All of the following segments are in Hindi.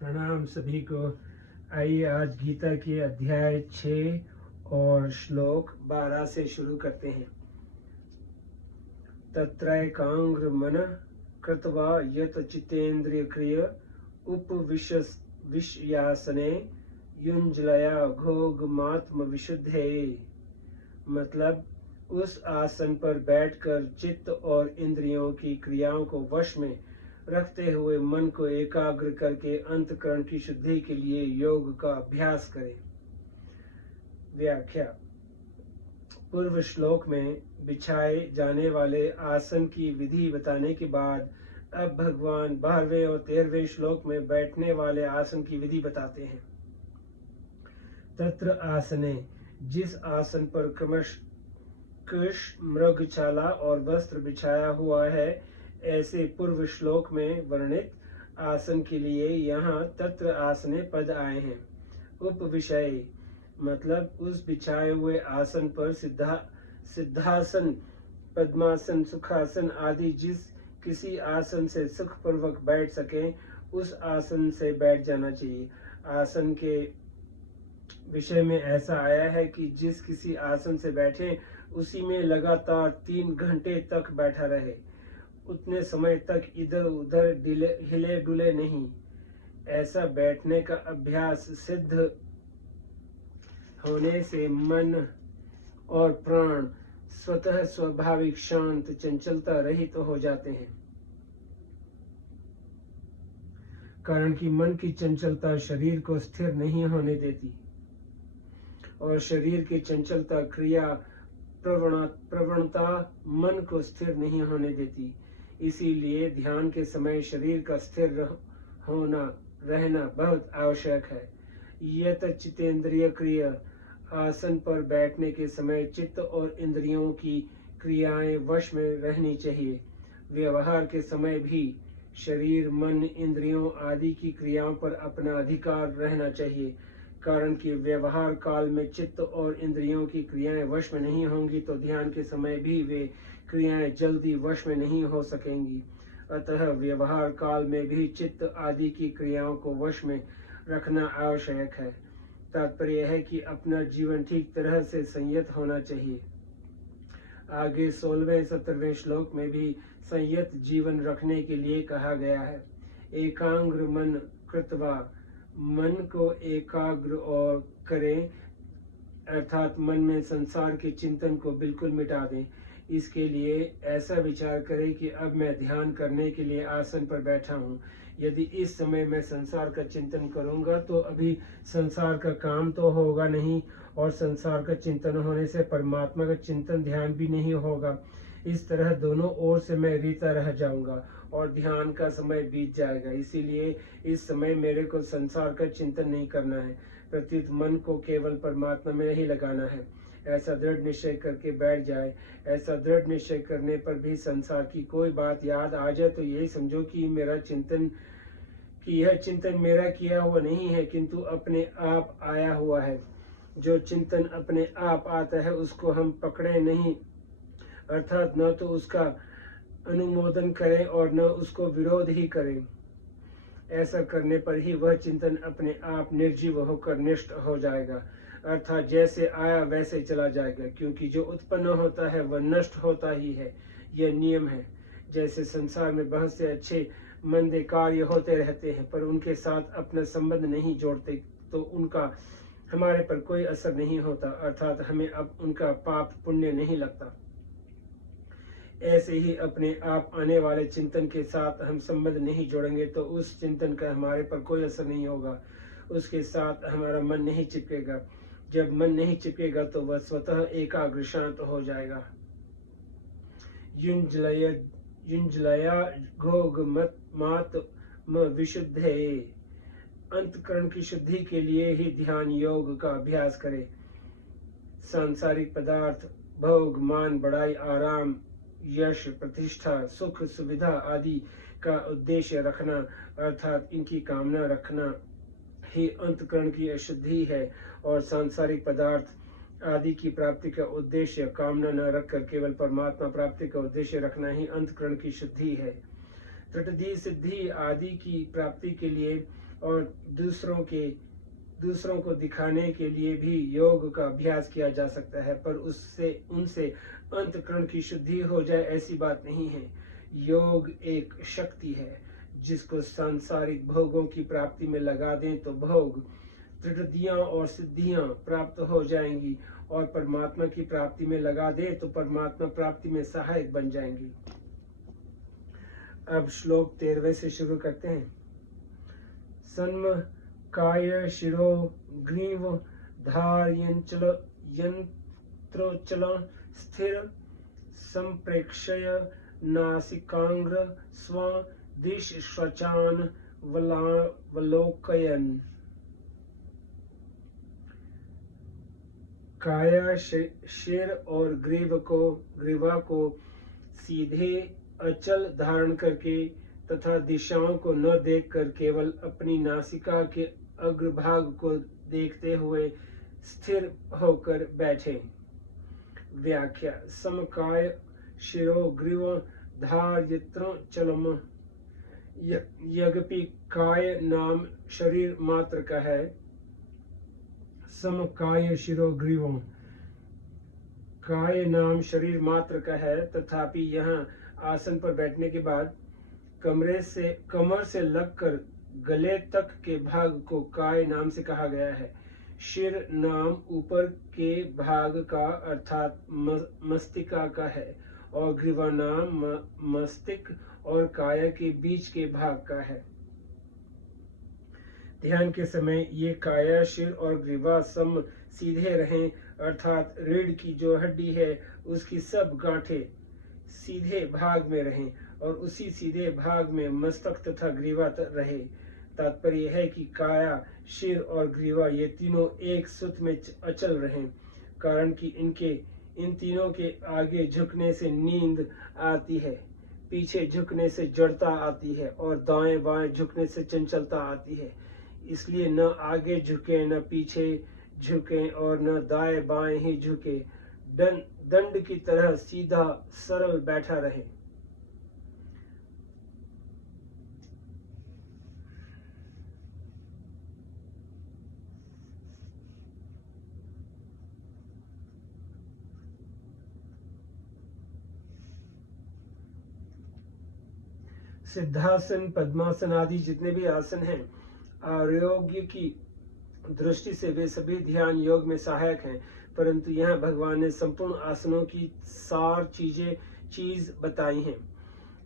प्रणाम सभी को। आइए आज गीता के अध्याय 6 और श्लोक 12 से शुरू करते हैं। तत्रैकाग्र मनः कृत्वा यत चित्तेन्द्रिय क्रिय उपविश्यासने युञ्जलया घोगमात्म विशुद्धे। मतलब उस आसन पर बैठकर चित्त और इंद्रियों की क्रियाओं को वश में रखते हुए मन को एकाग्र करके अंतःकरण की शुद्धि के लिए योग का अभ्यास करें। व्याख्या। पूर्व श्लोक में बिछाए जाने वाले आसन की विधि बताने के बाद अब भगवान 12वें और 13वें श्लोक में बैठने वाले आसन की विधि बताते हैं। तत्र आसने, जिस आसन पर कृश मृगछाला और वस्त्र बिछाया हुआ है, ऐसे पूर्व श्लोक में वर्णित आसन के लिए यहाँ तत्र आसने पद आए हैं। उपविषय मतलब उस बिछाए हुए आसन पर सिद्धासन, पद्मासन, सुखासन आदि जिस किसी आसन से सुखपूर्वक बैठ सके उस आसन से बैठ जाना चाहिए। आसन के विषय में ऐसा आया है कि जिस किसी आसन से बैठे उसी में लगातार 3 घंटे तक बैठा रहे, उतने समय तक इधर उधर हिले डुले नहीं। ऐसा बैठने का अभ्यास सिद्ध होने से मन और प्राण स्वतः स्वाभाविक शांत चंचलता रहित तो हो जाते हैं। कारण कि मन की चंचलता शरीर को स्थिर नहीं होने देती और शरीर की चंचलता क्रिया प्रवणता मन को स्थिर नहीं होने देती। इसीलिए ध्यान के समय शरीर का स्थिर रहना बहुत आवश्यक है। यत चित्तेंद्रिय क्रिया, आसन पर बैठने के समय चित्त और इंद्रियों की क्रियाएं वश में रहनी चाहिए। व्यवहार के समय भी शरीर, मन, इंद्रियों आदि की क्रियाओं पर अपना अधिकार रहना चाहिए। कारण कि व्यवहार काल में चित्त और इंद्रियों की क्रियाएं वश में नहीं होंगी तो ध्यान के समय भी वे क्रियाएं जल्दी वश में नहीं हो सकेंगी। अतः व्यवहार काल में भी चित्त आदि की क्रियाओं को वश में रखना आवश्यक है। तात्पर्य है कि अपना जीवन ठीक तरह से संयत होना चाहिए। आगे 16वें 17वें श्लोक में भी संयत जीवन रखने के लिए कहा गया है। एकाग्र मन कृत्वा, मन को एकाग्र और करें, अर्थात मन में संसार के चिंतन को बिल्कुल मिटा दें। इसके लिए ऐसा विचार करें कि अब मैं ध्यान करने के लिए आसन पर बैठा हूँ। यदि इस समय मैं संसार का चिंतन करूँगा तो अभी संसार का काम तो होगा नहीं और संसार का चिंतन होने से परमात्मा का चिंतन ध्यान भी नहीं होगा। इस तरह दोनों ओर से मैं रीता रह जाऊंगा और ध्यान का समय बीत जाएगा। इसीलिए इस समय मेरे को संसार का चिंतन नहीं करना है, प्रत्युत मन को केवल परमात्मा में ही लगाना है। ऐसा दृढ़ निश्चय करके बैठ जाए। ऐसा दृढ़ निश्चय करने पर भी संसार की कोई बात याद आ जाए तो यही समझो कि यह चिंतन मेरा किया हुआ नहीं है किंतु अपने आप आया हुआ है। जो चिंतन अपने आप आता है उसको हम पकड़े नहीं, अर्थात न तो उसका अनुमोदन करें और न उसको विरोध ही करें। ऐसा करने पर ही वह चिंतन अपने आप निर्जीव होकर नष्ट हो जाएगा, अर्थात जैसे आया वैसे चला जाएगा। क्योंकि जो उत्पन्न होता है वह नष्ट होता ही है, यह नियम है। जैसे संसार में बहुत से अच्छे मंदे कार्य होते रहते हैं पर उनके साथ अपना संबंध नहीं जोड़ते तो उनका हमारे पर कोई असर नहीं होता, अर्थात हमें अब उनका पाप पुण्य नहीं लगता। ऐसे ही अपने आप आने वाले चिंतन के साथ हम संबंध नहीं जोड़ेंगे तो उस चिंतन का हमारे पर कोई असर नहीं होगा, उसके साथ हमारा मन नहीं चिपकेगा। जब मन नहीं चिपकेगा तो वह स्वतः एकाग्र शांत हो जाएगा। युञ्जलया घोग मात विशुद्धे, अंतःकरण की शुद्धि के लिए ही ध्यान योग का अभ्यास करें। सांसारिक पदार्थ, भोग, मान, बड़ाई, आराम, यश, प्रतिष्ठा, सुख, सुविधा आदि का उद्देश्य रखना, अर्थात इनकी कामना रखना ही अंतःकरण की अशुद्धि है। और सांसारिक पदार्थ आदि की प्राप्ति का उद्देश्य कामना न रखकर केवल परमात्मा प्राप्ति का उद्देश्य रखना ही अंतःकरण की शुद्धि है। तृटधि सिद्धि आदि की प्राप्ति के लिए और दूसरों को दिखाने के लिए भी योग का अभ्यास किया जा सकता है, पर उनसे अंतःकरण की शुद्धि हो जाए ऐसी बात नहीं है। योग एक शक्ति है, जिसको सांसारिक भोगों की प्राप्ति में लगा दें तो भोग त्रिटियां और सिद्धियां प्राप्त हो जाएंगी, और परमात्मा की प्राप्ति में लगा दें तो परमात्मा प्राप्ति में सहायक बन जाएंगी। अब श्लोक 13वें से शुरू करते हैं। सन्म काय शिरो ग्रीव धार यंत्रोचल स्थिर संप्रेक्षय नासिकांग्र स्व दिश श्वचान वलोकयन। काया शिर और ग्रीवा को सीधे अचल धारण करके तथा दिशाओं को न देखकर केवल अपनी नासिका के अग्रभाग को देखते हुए स्थिर होकर बैठे। व्याख्या। समकाय शिरो ग्रीव धार्यत्र चलम। यद्यपि काय नाम शरीर मात्र का है, समकाय शिरो ग्रीवम काय नाम शरीर मात्र का है, तथापि यहाँ आसन पर बैठने के बाद कमर से लगकर गले तक के भाग को काय नाम से कहा गया है। शिर नाम ऊपर के भाग का अर्थात मस्तिका का है, और ग्रीवा नाम मस्तिष्क और काया के बीच के भाग का है। ध्यान के समय ये काया, शिर और ग्रीवा सम सीधे रहें, अर्थात रीढ़ की जो हड्डी है उसकी सब गांठें सीधे भाग में रहें और उसी सीधे भाग में मस्तक तथा ग्रीवा रहे। तात्पर्य है कि काया, शिर और ग्रीवा ये तीनों एक सूत्र में अचल रहें, कारण कि इन तीनों के आगे झुकने से नींद आती है, पीछे झुकने से जड़ता आती है और दाएं बाएं झुकने से चंचलता आती है। इसलिए न आगे झुके न पीछे झुके और न दाएं बाएं ही झुके, दंड की तरह सीधा सरल बैठा रहे। सिद्धासन, पद्मासन आदि जितने भी आसन हैं, आरोग्य की दृष्टि से वे सभी ध्यान योग में सहायक हैं, परंतु यहाँ भगवान ने संपूर्ण आसनों की सार चीज बताई हैं।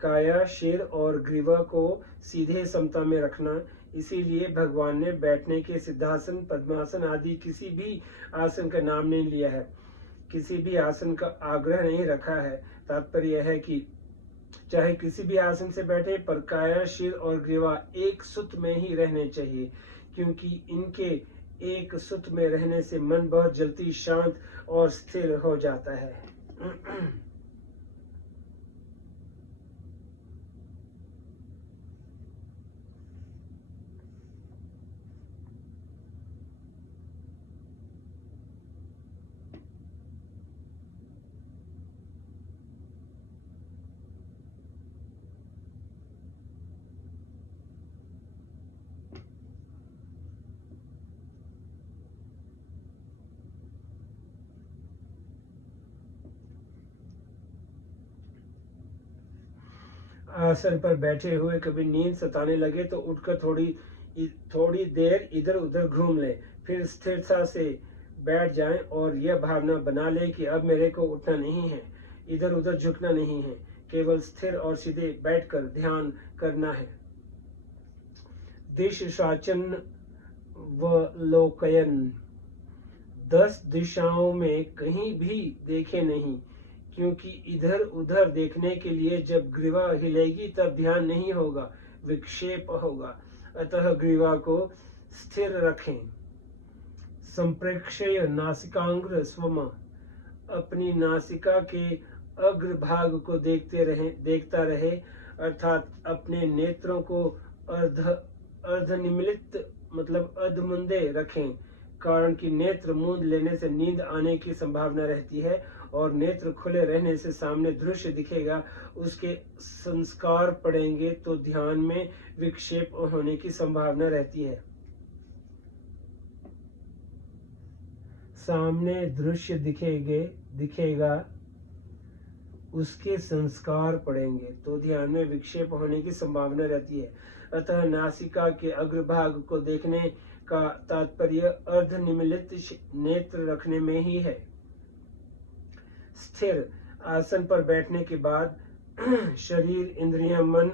काया, शिर और ग्रीवा को सीधे समता में रखना, इसीलिए भगवान ने बैठने के सिद्धासन, पद्मासन आदि किसी भी आसन का नाम नहीं लिया है, किसी भी आसन का आग्रह नहीं रखा है। तात्पर्य है कि चाहे किसी भी आसन से बैठे, पर काया, शिर और ग्रीवा एक सूत्र में ही रहने चाहिए, क्योंकि इनके एक सूत्र में रहने से मन बहुत जल्दी शांत और स्थिर हो जाता है। आसन पर बैठे हुए कभी नींद सताने लगे तो उठकर थोड़ी देर इधर उधर घूम ले, फिर स्थिरता से बैठ जाएं और यह भावना बना ले कि अब मेरे को उठना नहीं है, इधर उधर झुकना नहीं है, केवल स्थिर और सीधे बैठकर ध्यान करना है। दिश शाचन व लोकयन। 10 दिशाओं में कहीं भी देखे नहीं, क्योंकि इधर उधर देखने के लिए जब ग्रीवा हिलेगी तब ध्यान नहीं होगा, विक्षेप होगा। अतः ग्रीवा को स्थिर रखें। संप्रेक्षय नासिकांग्र स्वम। अपनी नासिका के अग्रभाग को देखता रहे, अर्थात अपने नेत्रों को अर्धनिमीलित मतलब अधमुंदे रखें, कारण कि नेत्र मूंद लेने से नींद आने की संभावना रहती है और नेत्र खुले रहने से सामने दृश्य दिखेगा, उसके संस्कार पड़ेंगे तो ध्यान में विक्षेप होने की संभावना रहती है। सामने दृश्य दिखेगा, उसके संस्कार पड़ेंगे तो ध्यान में विक्षेप होने की संभावना रहती है। अतः नासिका के अग्रभाग को देखने का तात्पर्य अर्धनिमीलित नेत्र रखने में ही है। स्थिर आसन पर बैठने के बाद शरीर, इंद्रियां, मन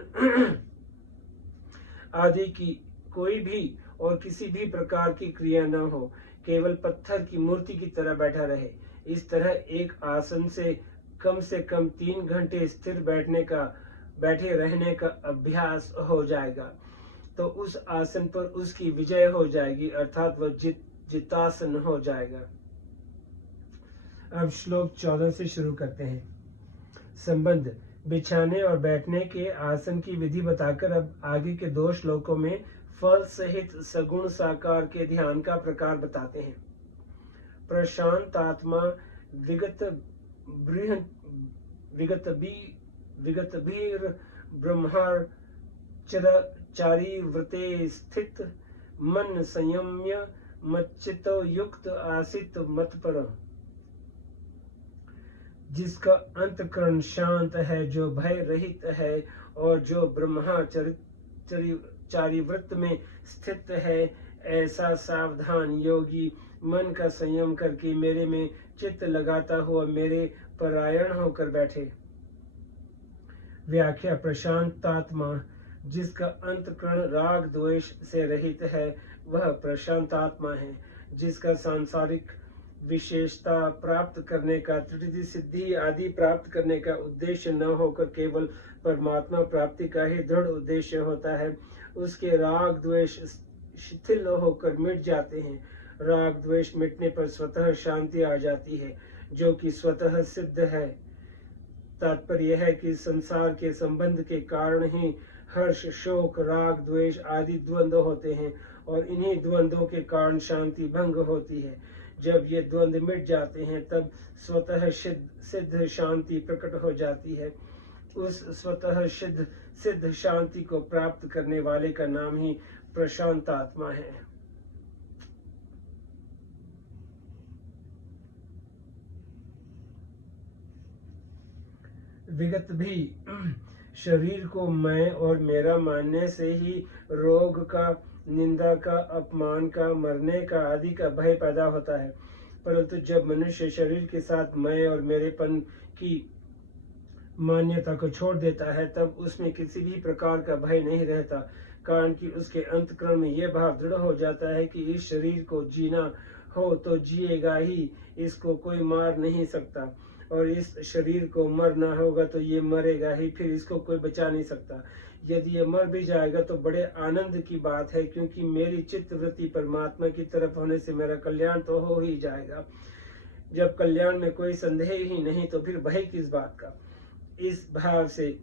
आदि की कोई भी और किसी भी प्रकार की क्रिया न हो, केवल पत्थर की मूर्ति की तरह बैठा रहे। इस तरह एक आसन से कम 3 घंटे स्थिर बैठे रहने का अभ्यास हो जाएगा तो उस आसन पर उसकी विजय हो जाएगी, अर्थात वह जितासन हो जाएगा। अब श्लोक 14 से शुरू करते हैं। संबंध बिछाने और बैठने के आसन की विधि बताकर अब आगे के 2 श्लोकों में फल सहित सगुण साकार के ध्यान का प्रकार बताते हैं। प्रशांत आत्मा विगतभीर ब्रह्मचारी व्रते स्थित मन संयम्य मच्चितो युक्त आसित मत पर, जिसका अंतःकरण शांत है, जो भय रहित है और जो ब्रह्मचारी व्रत में स्थित है, ऐसा सावधान योगी मन का संयम करके मेरे में चित्त लगाता हुआ मेरे परायण होकर बैठे। व्याख्या। प्रशांतात्मा, जिसका अंतःकरण राग द्वेष से रहित है, वह प्रशांतात्मा है। जिसका सांसारिक विशेषता प्राप्त करने का, त्रिविध सिद्धि आदि प्राप्त करने का उद्देश्य न होकर केवल परमात्मा प्राप्ति का ही दृढ़ उद्देश्य होता है, उसके राग द्वेष शिथिल होकर मिट जाते हैं। राग द्वेष मिटने पर स्वतः शांति आ जाती है, जो कि स्वतः सिद्ध है। तात्पर्य यह है कि संसार के संबंध के कारण ही हर्ष, शोक, राग, द्वेष आदि द्वंद्व होते हैं और इन्हीं द्वंद्वों के कारण शांति भंग होती है। जब ये द्वंद्व मिट जाते हैं तब स्वतः सिद्ध शांति प्रकट हो जाती है। उस स्वतः सिद्ध शांति को प्राप्त करने वाले का नाम ही प्रशांत आत्मा है। विगत भी शरीर को मैं और मेरा मानने से ही रोग का, निंदा का, अपमान का, मरने का आदि का भय पैदा होता है। परंतु जब मनुष्य शरीर के साथ मैं और मेरेपन की मान्यता को छोड़ देता है तब उसमें किसी भी प्रकार का भय नहीं रहता, कारण कि उसके अंतःकरण में यह भाव दृढ़ हो जाता है कि इस शरीर को जीना हो तो जिएगा ही, इसको कोई मार नहीं सकता, और इस शरीर को मरना होगा तो ये मरेगा ही, फिर इसको कोई बचा नहीं सकता। यदि ये मर भी जाएगा तो बड़े आनंद की बात है, क्योंकि मेरी चित्त वृत्ति परमात्मा की तरफ होने से मेरा कल्याण तो हो ही जाएगा। जब कल्याण में कोई संदेह ही नहीं तो फिर भय किस बात का। इस भाव से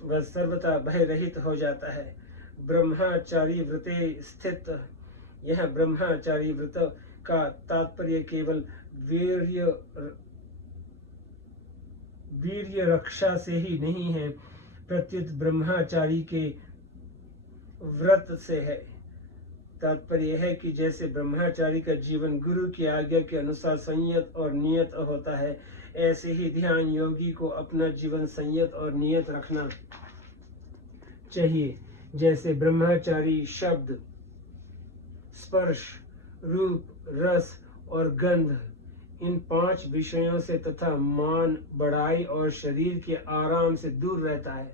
वह सर्वथा भय रहित हो जाता है। ब्रह्मचारी व्रते स्थित, यह ब्रह्मचारी व्रत का तात्पर्य केवल वीर्य रक्षा से ही नहीं है, प्रत्युत ब्रह्मचारी के व्रत से है। तात्पर्य है कि जैसे ब्रह्मचारी का जीवन गुरु की आज्ञा के अनुसार संयत और नियत होता है, ऐसे ही ध्यान योगी को अपना जीवन संयत और नियत रखना चाहिए। जैसे ब्रह्मचारी शब्द, स्पर्श, रूप, रस और गंध, इन 5 विषयों से तथा मान, बढ़ाई और शरीर के आराम से दूर रहता है,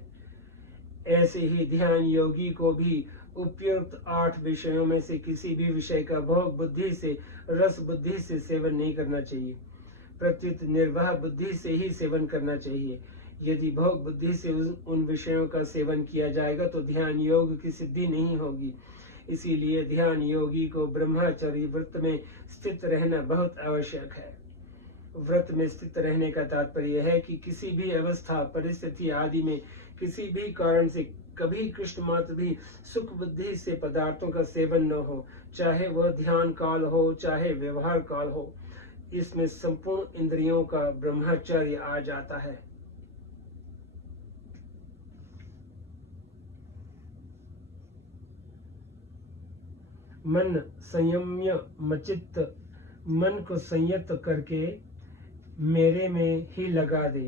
ऐसे ही ध्यान योगी को भी उपयुक्त 8 विषयों में से किसी भी विषय का भोग बुद्धि से, रस बुद्धि से सेवन नहीं करना चाहिए, प्रत्युत निर्वाह बुद्धि से ही सेवन करना चाहिए। यदि भोग बुद्धि से उन विषयों का सेवन किया जाएगा तो ध्यान योग की सिद्धि नहीं होगी। इसीलिए ध्यान योगी को ब्रह्मचर्य व्रत में स्थित रहना बहुत आवश्यक है। व्रत में स्थित रहने का तात्पर्य है कि किसी भी अवस्था, परिस्थिति आदि में किसी भी कारण से कभी कृष्ण मात्र भी सुख बुद्धि से पदार्थों का सेवन न हो, चाहे वह ध्यान काल हो चाहे व्यवहार काल हो। इसमें संपूर्ण इंद्रियों का ब्रह्मचर्य आ जाता है। मन संयम्य मचित्त, मन को संयत करके मेरे में ही लगा दे,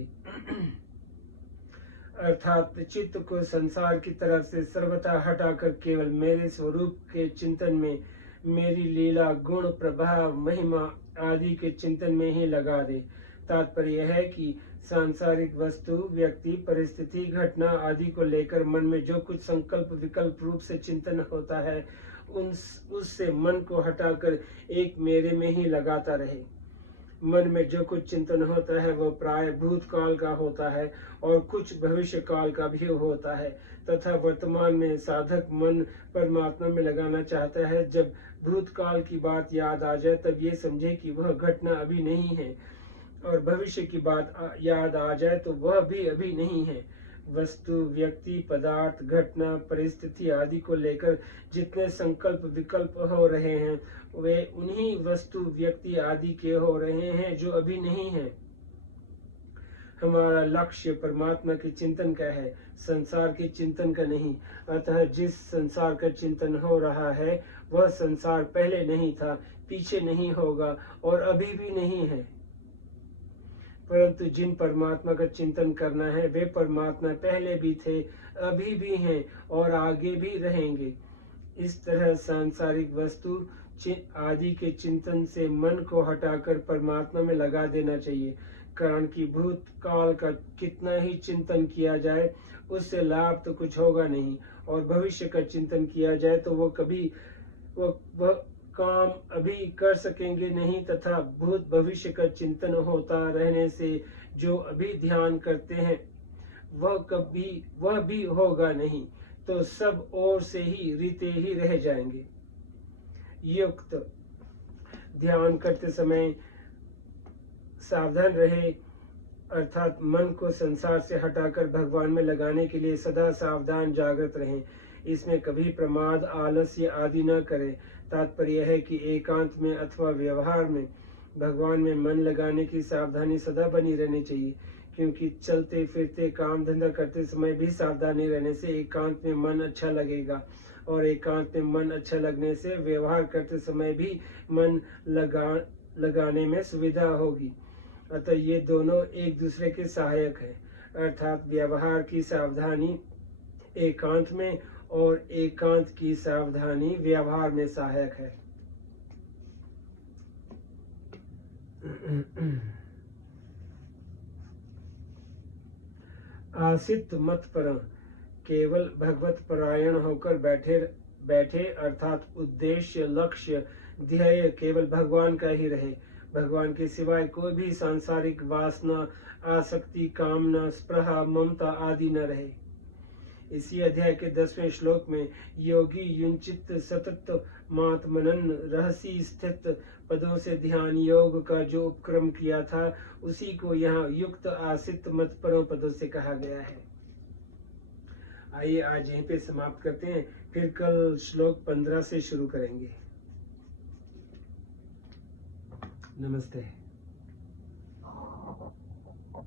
अर्थात चित्त को संसार की तरफ से सर्वथा हटाकर केवल मेरे स्वरूप के चिंतन में, मेरी लीला गुण प्रभाव महिमा आदि के चिंतन में ही लगा दे। तात्पर्य यह है कि सांसारिक वस्तु व्यक्ति परिस्थिति घटना आदि को लेकर मन में जो कुछ संकल्प विकल्प रूप से चिंतन होता है उससे मन को हटाकर एक मेरे में ही लगाता रहे। मन में जो कुछ चिंतन होता है वह प्राय भूतकाल का होता है और कुछ भविष्य काल का भी होता है, तथा वर्तमान में साधक मन परमात्मा में लगाना चाहता है। जब भूतकाल की बात याद आ जाए तब ये समझे कि वह घटना अभी नहीं है, और भविष्य की बात याद आ जाए तो वह भी अभी नहीं है। वस्तु व्यक्ति पदार्थ घटना परिस्थिति आदि को लेकर जितने संकल्प विकल्प हो रहे हैं वे उन्हीं वस्तु व्यक्ति आदि के हो रहे हैं जो अभी नहीं है। हमारा लक्ष्य परमात्मा के चिंतन का है, संसार के चिंतन का नहीं। अतः जिस संसार का चिंतन हो रहा है वह संसार पहले नहीं था, पीछे नहीं होगा और अभी भी नहीं है। परंतु जिन परमात्मा का चिंतन करना है वे परमात्मा पहले भी थे, अभी भी हैं और आगे भी रहेंगे। इस तरह सांसारिक वस्तु आदि के चिंतन से मन को हटाकर परमात्मा में लगा देना चाहिए, कारण कि भूतकाल का कितना ही चिंतन किया जाए उससे लाभ तो कुछ होगा नहीं, और भविष्य का चिंतन किया जाए तो वो कभी वह काम अभी कर सकेंगे नहीं, तथा भूत भविष्य का चिंतन होता रहने से जो अभी ध्यान करते हैं वह भी होगा नहीं, तो सब ओर से ही रीते ही रह जाएंगे। युक्त ध्यान करते समय सावधान रहे, अर्थात मन को संसार से हटाकर भगवान में लगाने के लिए सदा सावधान जागृत रहें। इसमें कभी प्रमाद आलस्य आदि न करें। तात्पर्य है कि एकांत में अथवा व्यवहार में भगवान में मन लगाने की सावधानी सदा बनी रहनी चाहिए, क्योंकि चलते फिरते काम धंधा करते समय भी सावधानी रहने से एकांत में मन अच्छा लगेगा, और एकांत में मन अच्छा लगने से व्यवहार करते समय भी मन लगाने में सुविधा होगी। अतः ये दोनों एक दूसरे के सहायक है, अर्थात व्यवहार की सावधानी एकांत में और एकांत की सावधानी व्यवहार में सहायक है। आसित मत पर केवल भगवत परायण होकर बैठे अर्थात उद्देश्य लक्ष्य ध्येय केवल भगवान का ही रहे। भगवान के सिवाय कोई भी सांसारिक वासना आसक्ति कामना स्पृहा ममता आदि न रहे। इसी अध्याय के 10वें श्लोक में योगी युंचित सतत मात मनन रहसी स्थित पदों से ध्यान योग का जो उपक्रम किया था उसी को यहाँ युक्त आसित मत परों पदों से कहा गया है। आइए आज यहीं पे समाप्त करते हैं, फिर कल श्लोक 15 से शुरू करेंगे। नमस्ते।